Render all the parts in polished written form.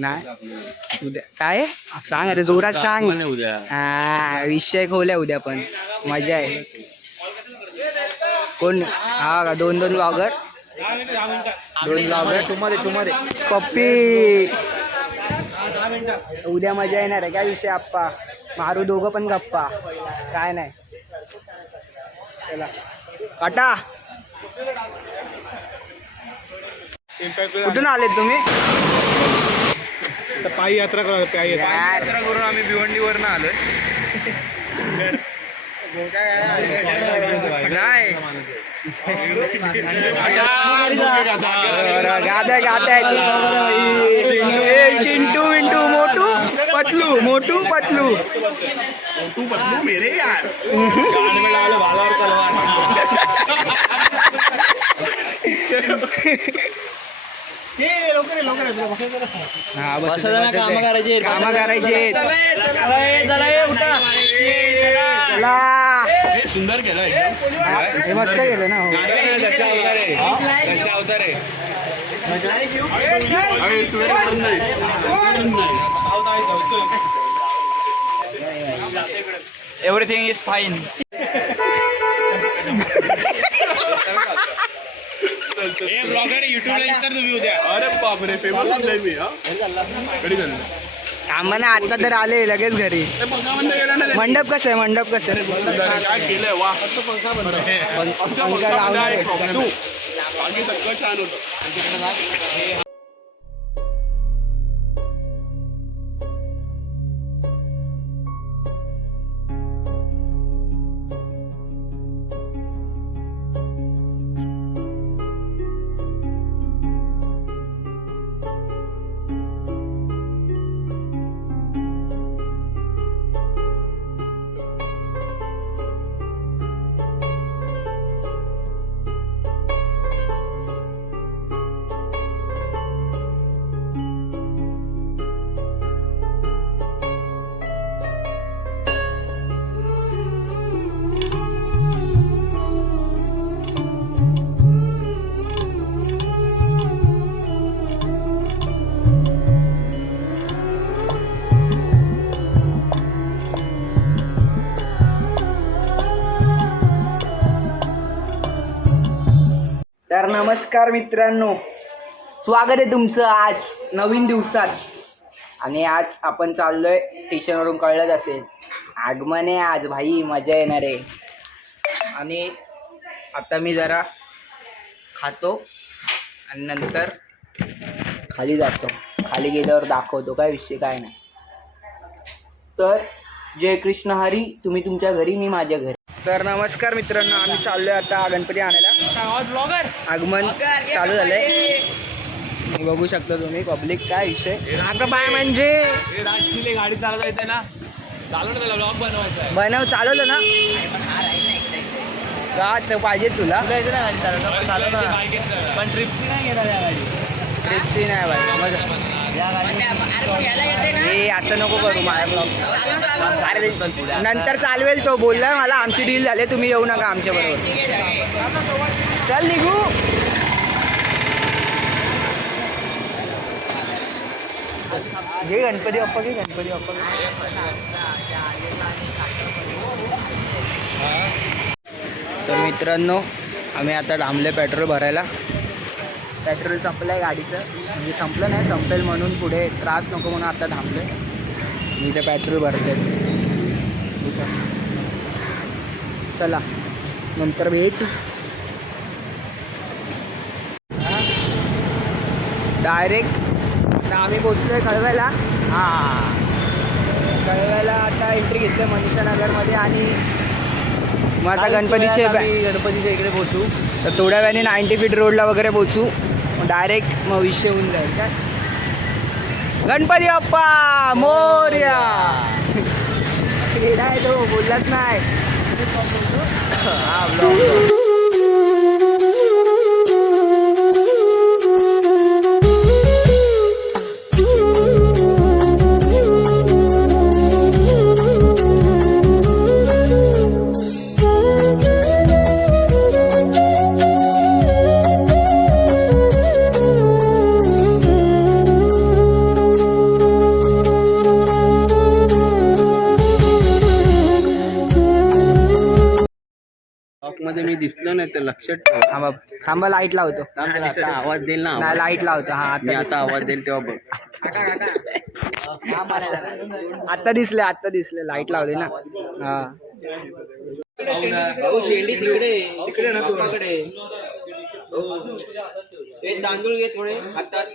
नाही उद्या काय सांग अरे जोरात सांग. हा विषय खोल्या उद्या पण मजा आहे. कोण हा का दोन ब्लॉगर चुमारे पप्पी उद्या मजा येणार आहे. काय विषय आप्पा मारू दोघं पण गप्पा काय नाही. चला काटा कुठून आलेत तुम्ही? पायी यात्रा करून आम्ही भिवंडीवरनं आलोय. नाही गाता चिंटू विंटू मोटू पतलू मेरे यार हा बस काम करायचे. सुंदर केलं हे मस्त केलं ना. Everything is fine. ब्लॉगर युट्यूबला इंस्टा तुम्ही उद्या. अरे बापरे फेमस झालंय मी. कधी झालं काम ना आता तर आले लगेच घरी. मंडप कसं आहे काय केलंय वा. बाकी सगळं छान होतं. तर नमस्कार मित्रांनो, स्वागत आहे तुमचं आज नवीन दिवसात. आणि आज आपण चाललोय स्टेशनवरून कळलंच असेल आगमन आहे आज भाई, मजा येणार आहे. आणि आता मी जरा खातो आणि नंतर खाली जातो. खाली गेल्यावर दाखवतो काय विषय काय नाही. तर जय कृष्ण हरी, तुम्ही तुमच्या घरी मी माझ्या घरी. तर नमस्कार मित्रांनो, आम्ही चाललोय आता गणपती आणायला. आगमन चालू झालंय, बघू शकता तुम्ही पब्लिक. काय विषय आता बाय म्हणजे गाडी चालवता येते ना, चालवलं ब्लॉग बनवायचा. बनव चालवलं ना का पाहिजे तुला. पण ट्रिपची नाही घेणार या गाडी. ट्रिपची नाही बाई. हे असं नको करू माझ्या ब्लॉग. नंतर चालवेल तो. बोलला मला आमची डील झाली, तुम्ही येऊ नका आमच्या बरोबर. चल निघू. घे गणपती बाप्पा, घे गणपती बाप्पा. तर मित्रांनो, आम्ही आता थांबले पेट्रोल भरायला. पेट्रोल संपलं आहे गाडीचं, म्हणजे संपलं नाही, संपेल म्हणून पुढे त्रास नको म्हणून आता थांबलं आहे. मी इथे पेट्रोल भरते. चला नंतर भेट. डायरेक्ट आता आम्ही पोचलो आहे कळव्याला. हां, कळव्याला आता एंट्री घेतली आहे मनीषानगरमध्ये. आणि मग आता गणपतीच्या इकडे पोचू. तर थोड्या वेळाने 90 फीट रोडला वगैरे पोचू. डायरेक्ट मग विषय होऊन जाईल. काय गणपती बाप्पा मोरया. आहे तो बोललाच नाही. हा ब्लॉग. दिसलं नाही तर लक्षात ठेव. थांबा थांबा लाईट लावतो. आता आवाज देईल ना. नाही लाईट लावतो. हा मी आता आवाज देईल तेव्हा बघ. आता दिसले लाईट लावली ना. हा शेंडी तिकडे ना तुझ्याकडे. तांदूळ घे थोडे हातात.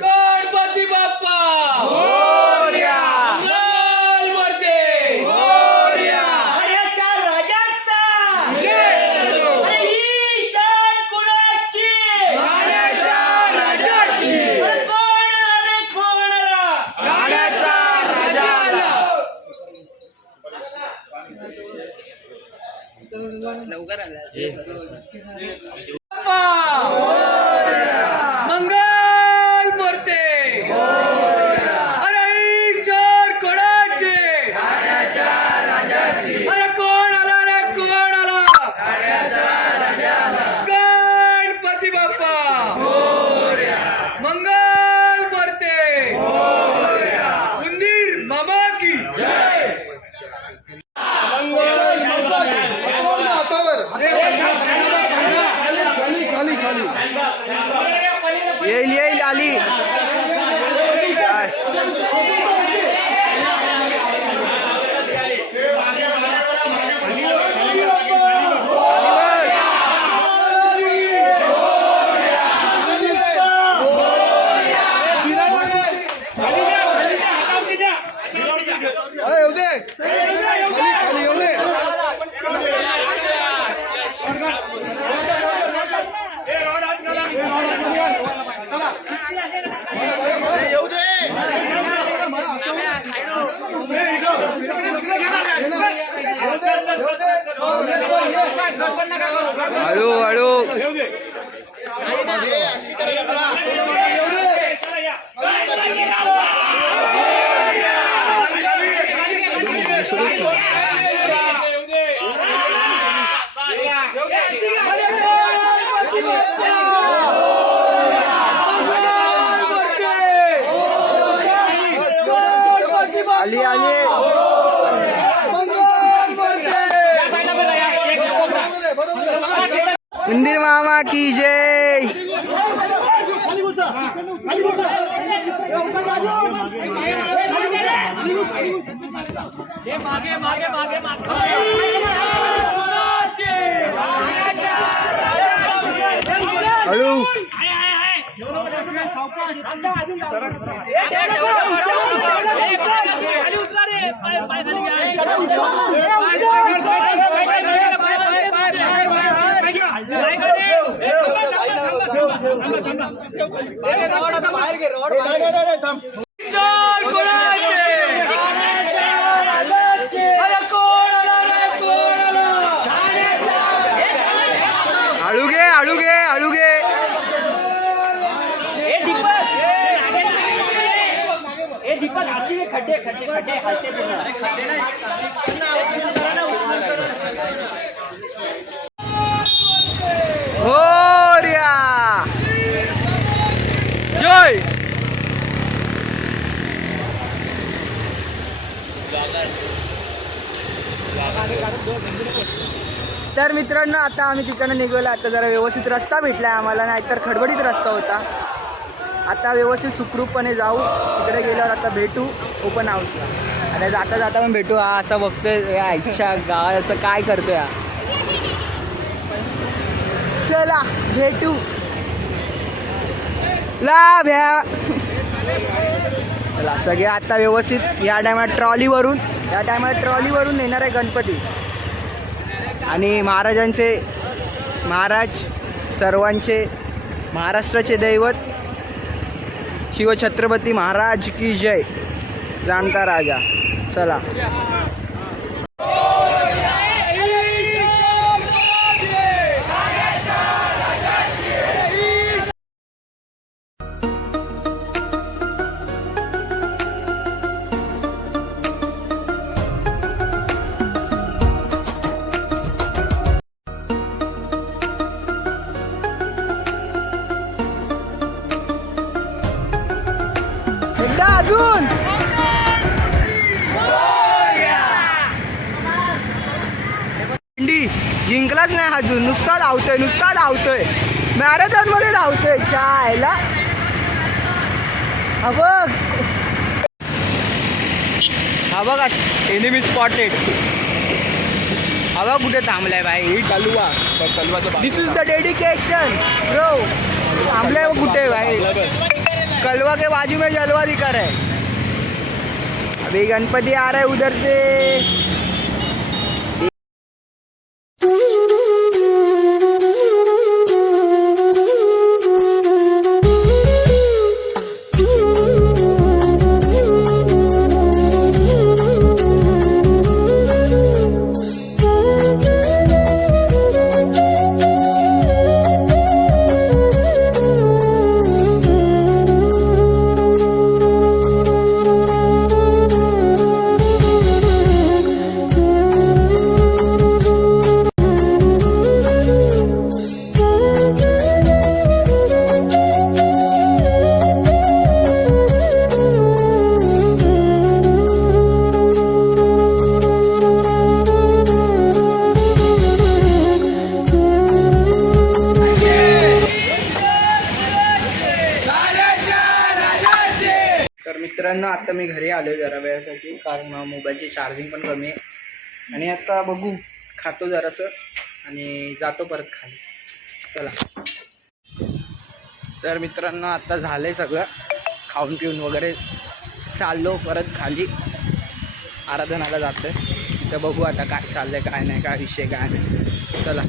गणपती बाप्पा मोरया. मंगलमूर्ती मोरया. हऱ्याच्या राजाचा जय असो. ईशान कुणाची गाण्याच्या राजाची. कोणाला गाण्याचा राजाला. लवकर आला. मंगल मूर्ती अरे ईश्वर कोणाचे गाण्याच्या राजाची. अरे कोण आला रे कोण आला गाण्याचा राजाला. गणपती बाप्पा मोरया. मंगल मूर्ती मोरया. उंदीर मामा की जय. येईल आली. हळू हळू. आली आली. उंदीर मामा की जय. हळू. हळू घे हळू घे हळू घे. खड्डे खड्डे खड्डे हलते मोरया. जय. तर मित्रांनो आता आम्ही तिकडनं निघालो. आता जरा व्यवस्थित रस्ता भेटला आहे आम्हाला, नाहीतर खडबडीत रस्ता होता. आता व्यवस्थित सुखरूपपणे जाऊ. तिकडे गेल्यावर आता भेटू ओपन हाऊसला. आता जाता जाता पण भेटू. हा असं बघतोय या इच्छा गावात असं काय करतोय हा. चला भेटू. लाभ्या. चला सगळे आता व्यवस्थित. या टायमात ट्रॉलीवरून येणार आहे गणपती. आणि महाराजांचे महाराज सर्वांचे महाराष्ट्राचे दैवत शिवछत्रपती महाराज की जय. जाणता राजा. चला. थकलाच नाही अजून, नुसता धावतोय मॅरेथॉन मध्ये धावतोय चायला. हा बघ एनिमी स्पॉटेड. हा बघ कुठे थांबलाय भाई. कलवा दिस इज द डेडिकेशन ब्रो. थांबलाय बघ कुठे भाई. कलवा के बाजू में जलवा दिखा रहा है. अभी गणपति आ रहा है उधर से. तर मित्रांनो आता मी घरी आलो जरा वेळासाठी, कारण मोबाईलची चार्जिंग पण कमी आहे. आणि आता बघू, खातो जरासं आणि जातो परत खाली. चला. तर मित्रांनो आता झालंय सगळं, खाऊन पिऊन वगैरे चाललो परत खाली. आराधनाला जातोय. तर बघू आता काय चाललंय काय नाही, काय विषय काय नाही. चला.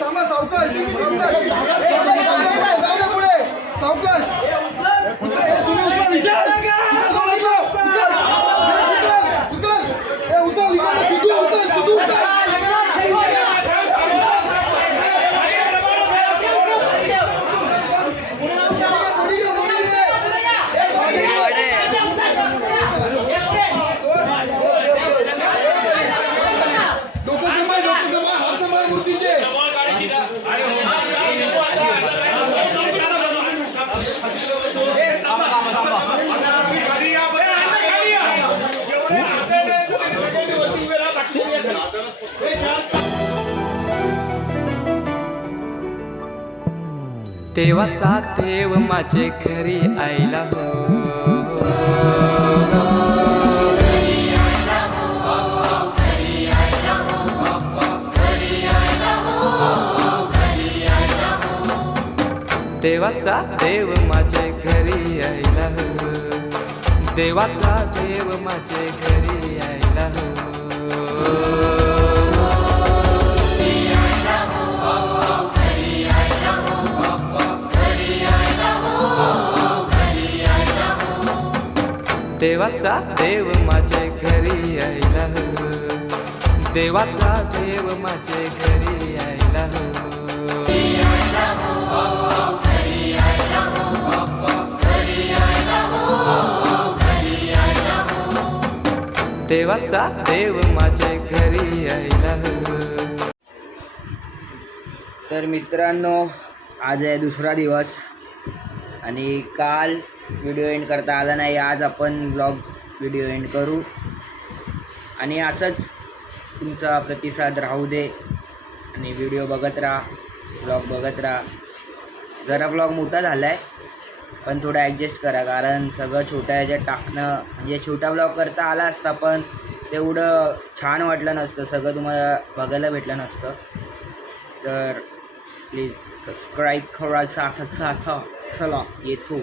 थांबा सावकाश पुढे सावकाश तुम्ही उचला विशाल देवाचा देव माझे घरी आयला हो. देवाचा देव माझे घरी आयला हो. देवाचा देव माझे घरी आयला हो. देवाचा देव माझे घरी आयला हो. देवाचा देव माझे घरी आयला हो. देवाचा देव माझे घरी आयला हो. तर मित्रांनो, आज आहे दुसरा दिवस आणि काल व्हिडिओ एंड करता आला नाही. आज आपण ब्लॉग व्हिडिओ एंड करू आणि असंच तुमचा प्रतिसाद राहू दे आणि व्हिडिओ बघत राहा, ब्लॉग बघत राहा. जरा ब्लॉग मोठा झाला आहे पण थोडं ॲडजस्ट करा, कारण सगळं छोट्या ह्याच्यात टाकणं म्हणजे छोटा ब्लॉग करता आला असता पण तेवढं छान वाटलं नसतं, सगळं तुम्हाला बघायला भेटलं नसतं. तर प्लीज सबस्क्राईब करा. साथ चला येतो.